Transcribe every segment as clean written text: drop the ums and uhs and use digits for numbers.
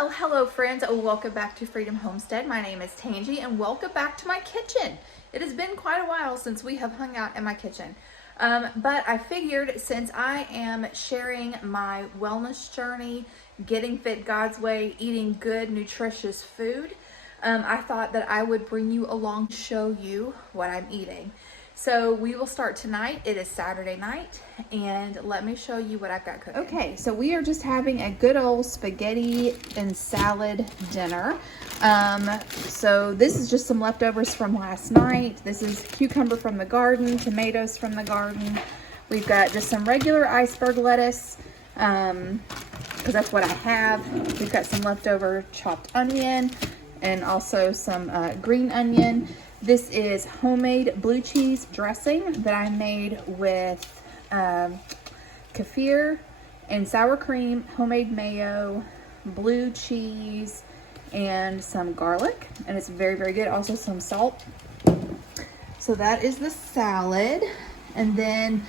Well, hello friends, welcome back to Freedom Homestead. My name is Tangie and welcome back to my kitchen. It has been quite a while since we have hung out in my kitchen. But I figured since I am sharing my wellness journey, getting fit God's way, eating good, nutritious food, I thought that I would bring you along to show you what I'm eating. So we will start tonight. It is Saturday night, and let me show you what I've got cooking. Okay, so we are just having a good old spaghetti and salad dinner. So this is just some leftovers from last night. This is cucumber from the garden, tomatoes from the garden. We've got just some regular iceberg lettuce, because that's what I have. We've got some leftover chopped onion and also some green onion. This is homemade blue cheese dressing that I made with kefir and sour cream, homemade mayo, blue cheese, and some garlic. And it's very, very good. Also some salt. So that is the salad. And then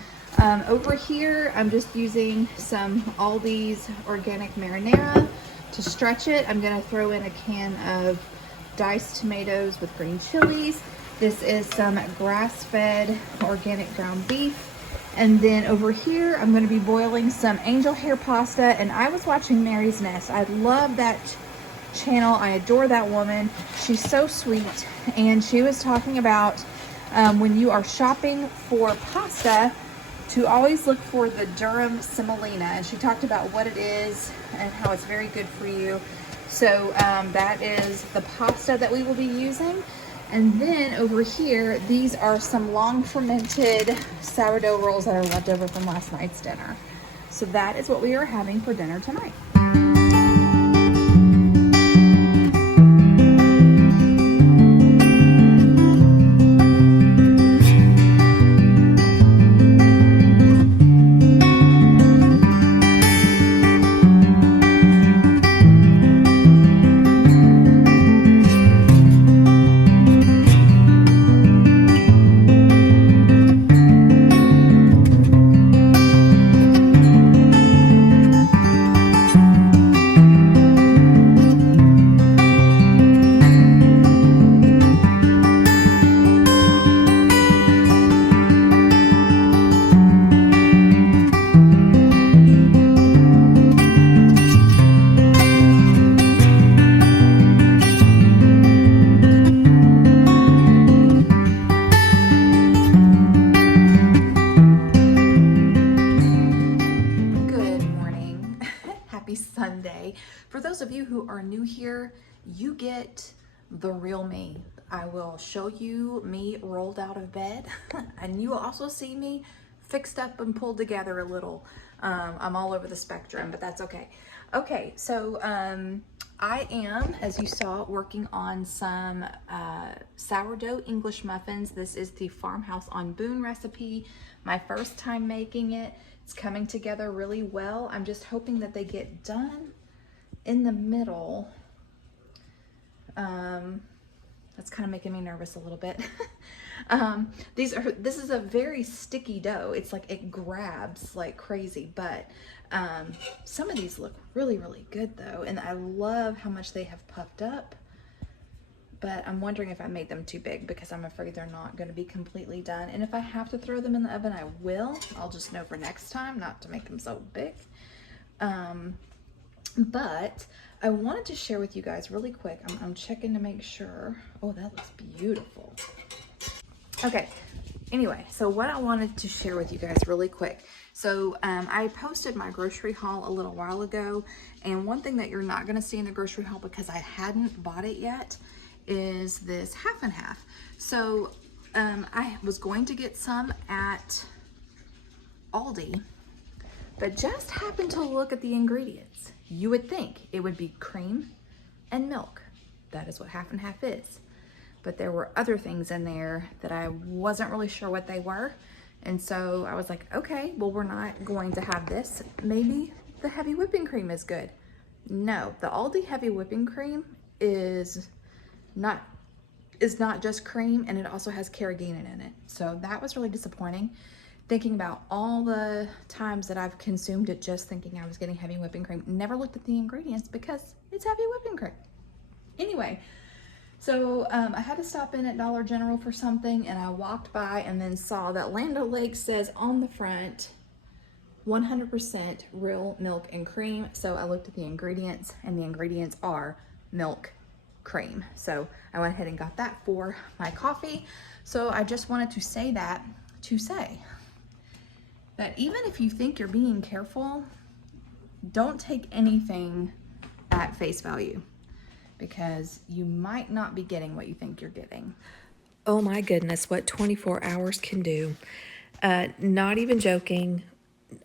over here, I'm just using some Aldi's organic marinara to stretch it. I'm gonna throw in a can of diced tomatoes with green chilies. This is some grass-fed organic ground beef. And then over here, I'm going to be boiling some angel hair pasta. And I was watching Mary's Nest. I love that channel. I adore that woman. She's so sweet. And she was talking about when you are shopping for pasta, to always look for the durum semolina. And she talked about what it is and how it's very good for you. So that is the pasta that we will be using. And then over here, these are some long fermented sourdough rolls that are left over from last night's dinner. So that is what we are having for dinner tonight. Sunday. For those of you who are new here, you get the real me. I will show you me rolled out of bed and you will also see me fixed up and pulled together a little. I'm all over the spectrum, but that's okay. Okay, so I am, as you saw, working on some sourdough English muffins. This is the Farmhouse on Boone recipe. My first time making it. It's coming together really well. I'm just hoping that they get done in the middle. That's kind of making me nervous a little bit. This is a very sticky dough. It's like it grabs like crazy, but some of these look really, really good though. And I love how much they have puffed up. But I'm wondering if I made them too big because I'm afraid they're not going to be completely done. And if I have to throw them in the oven, I will. I'll just know for next time not to make them so big. But I wanted to share with you guys really quick. I'm checking to make sure. Oh, that looks beautiful. Okay. Anyway, so what I wanted to share with you guys really quick. So I posted my grocery haul a little while ago. And one thing that you're not going to see in the grocery haul because I hadn't bought it yet is this half and half. So I was going to get some at Aldi, but just happened to look at the ingredients. You would think it would be cream and milk. That is what half and half is. But there were other things in there that I wasn't really sure what they were. And so I was like, okay, well, we're not going to have this. Maybe the heavy whipping cream is good. No, the Aldi heavy whipping cream is not just cream, and it also has carrageenan in it. So that was really disappointing. thinking about all the times that I've consumed it just thinking I was getting heavy whipping cream. Never looked at the ingredients because it's heavy whipping cream. Anyway, so I had to stop in at Dollar General for something, and I walked by and then saw that Land O'Lakes says on the front 100% real milk and cream. So I looked at the ingredients, and the ingredients are milk cream. So I went ahead and got that for my coffee. So I just wanted to say that to say that even if you think you're being careful, don't take anything at face value, because you might not be getting what you think you're getting. Oh my goodness, what 24 hours can do. Not even joking,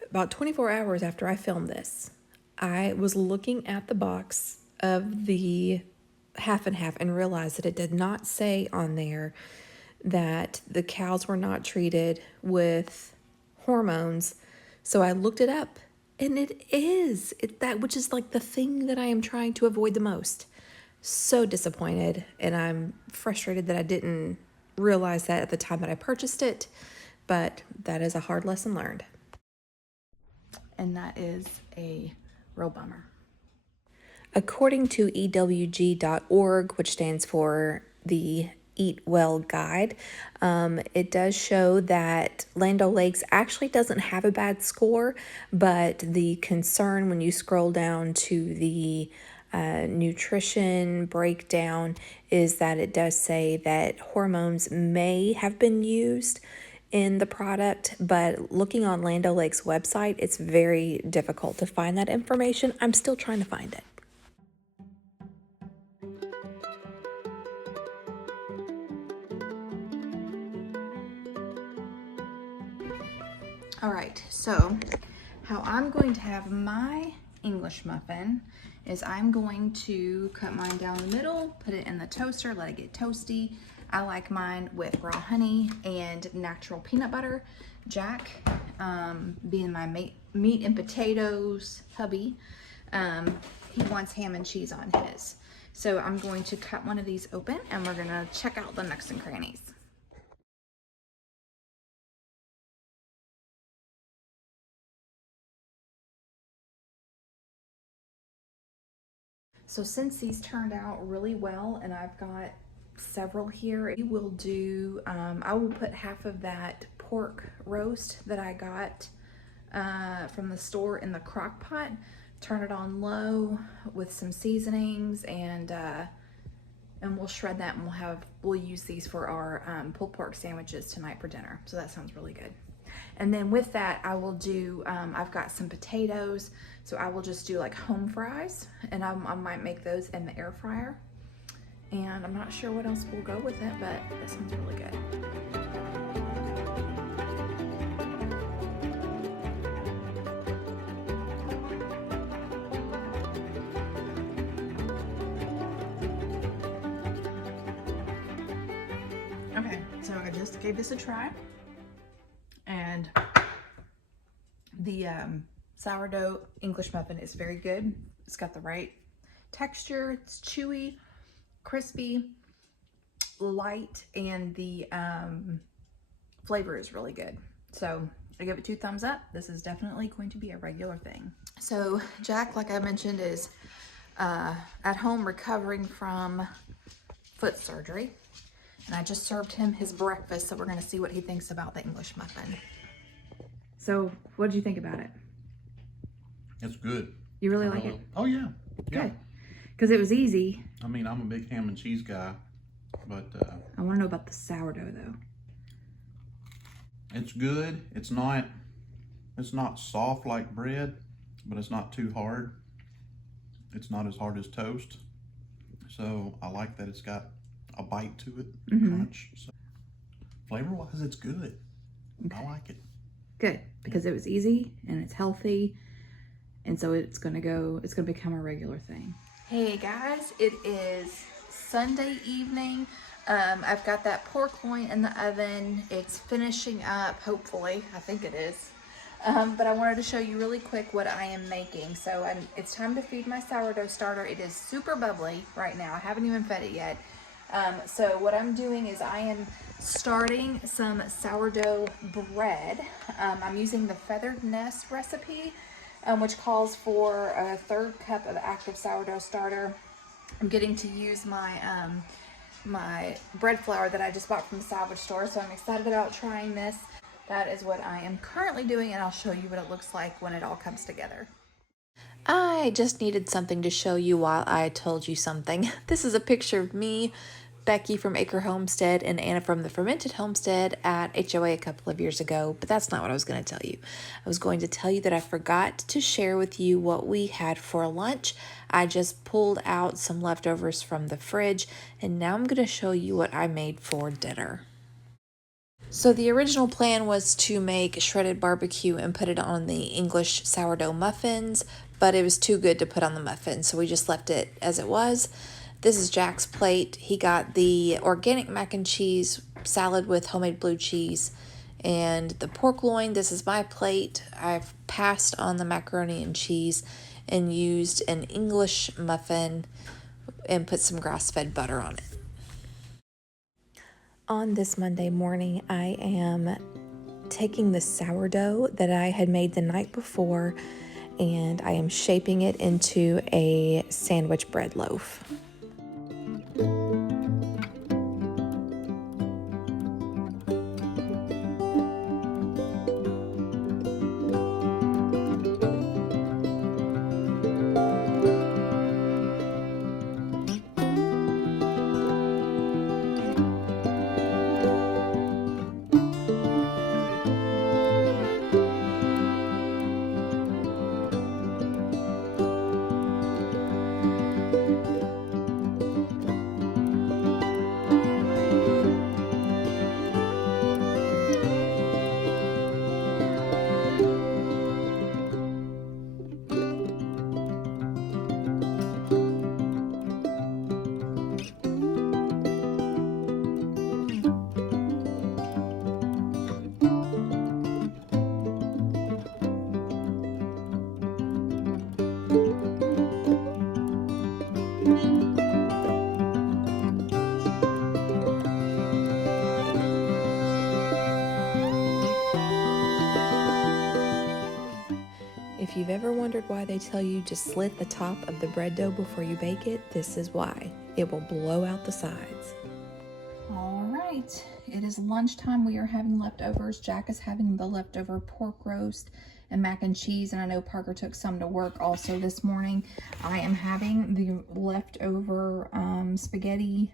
about 24 hours after I filmed this, I was looking at the box of the half and half and realized that it did not say on there that the cows were not treated with hormones. So I looked it up, and it is that, which is like the thing that I am trying to avoid the most. So disappointed, and I'm frustrated that I didn't realize that at the time that I purchased it, but that is a hard lesson learned. And that is a real bummer. According to EWG.org, which stands for the Eat Well Guide, it does show that Land O'Lakes actually doesn't have a bad score, but the concern when you scroll down to the nutrition breakdown is that it does say that hormones may have been used in the product, but looking on Land O'Lakes' website, it's very difficult to find that information. I'm still trying to find it. All right, so how I'm going to have my English muffin is I'm going to cut mine down the middle, put it in the toaster, let it get toasty. I like mine with raw honey and natural peanut butter. Jack, being my meat and potatoes hubby, he wants ham and cheese on his. So I'm going to cut one of these open, and we're gonna check out the nooks and crannies. So since these turned out really well, and I've got several here, we will do, I will put half of that pork roast that I got from the store in the crock pot, turn it on low with some seasonings, and we'll shred that, and we'll use these for our pulled pork sandwiches tonight for dinner. So that sounds really good. And then with that, I will do, I've got some potatoes, so I will just do like home fries, and I might make those in the air fryer. And I'm not sure what else will go with it, but that sounds really good. Okay, so I just gave this a try. And the sourdough English muffin is very good. It's got the right texture. It's chewy, crispy, light, and the flavor is really good. So I give it 2 thumbs up. This is definitely going to be a regular thing. So Jack, like I mentioned, is at home recovering from foot surgery. And I just served him his breakfast, so we're gonna see what he thinks about the English muffin. So what did you think about it? It's good. You really like it? Oh yeah. Good. Because it was easy. I mean, I'm a big ham and cheese guy, but I want to know about the sourdough though. it's good. It's not soft like bread, but it's not too hard. It's not as hard as toast. So I like that it's got a bite to it, crunch. So flavor-wise, it's good. Okay. I like it. Good, because it was easy and it's healthy, and so it's gonna become a regular thing. Hey guys, it is Sunday evening. I've got that pork loin in the oven. It's finishing up, hopefully. I think it is. But I wanted to show you really quick what I am making. So it's time to feed my sourdough starter. It is super bubbly right now. I haven't even fed it yet. So what I'm doing is I am starting some sourdough bread. I'm using the Feathered Nest recipe, which calls for a 1/3 cup of active sourdough starter. I'm getting to use my my bread flour that I just bought from the salvage store, so I'm excited about trying this. That is what I am currently doing, and I'll show you what it looks like when it all comes together. I just needed something to show you while I told you something. This is a picture of me, Becky from Acre Homestead, and Anna from the Fermented Homestead at HOA a couple of years ago, but that's not what I was going to tell you. I was going to tell you that I forgot to share with you what we had for lunch. I just pulled out some leftovers from the fridge, and now I'm going to show you what I made for dinner. So the original plan was to make shredded barbecue and put it on the English sourdough muffins, but it was too good to put on the muffins, so we just left it as it was. This is Jack's plate. He got the organic mac and cheese salad with homemade blue cheese and the pork loin. This is my plate. I've passed on the macaroni and cheese and used an English muffin and put some grass-fed butter on it. On this Monday morning, I am taking the sourdough that I had made the night before and I am shaping it into a sandwich bread loaf. If you've ever wondered why they tell you to slit the top of the bread dough before you bake it, this is why. It will blow out the sides. All right, it is lunchtime. We are having leftovers. Jack is having the leftover pork roast and mac and cheese, and I know Parker took some to work also this morning. I am having the leftover spaghetti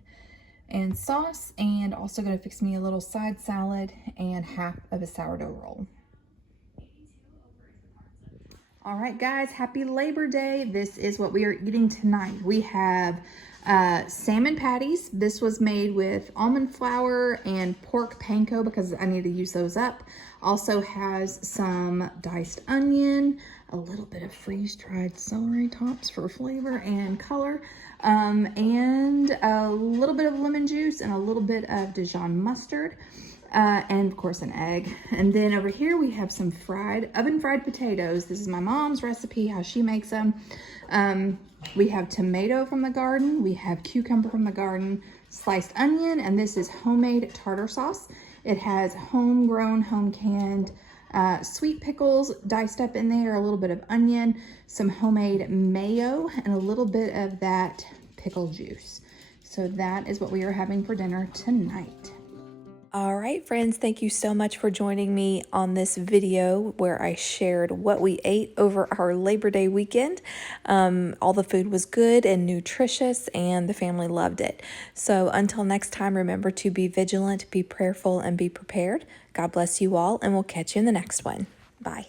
and sauce, and also going to fix me a little side salad and half of a sourdough roll. All right, guys, happy Labor Day. This is what we are eating tonight. We have salmon patties. This was made with almond flour and pork panko because I need to use those up. Also has some diced onion, a little bit of freeze-dried celery tops for flavor and color, and a little bit of lemon juice and a little bit of Dijon mustard. And of course an egg. And then over here we have some oven fried potatoes. This is my mom's recipe, how she makes them. We have tomato from the garden. We have cucumber from the garden, sliced onion, and this is homemade tartar sauce. It has homegrown, home-canned sweet pickles diced up in there, a little bit of onion, some homemade mayo, and a little bit of that pickle juice. So that is what we are having for dinner tonight. All right, friends, thank you so much for joining me on this video where I shared what we ate over our Labor Day weekend. All the food was good and nutritious, and the family loved it. So until next time, remember to be vigilant, be prayerful, and be prepared. God bless you all, and we'll catch you in the next one. Bye.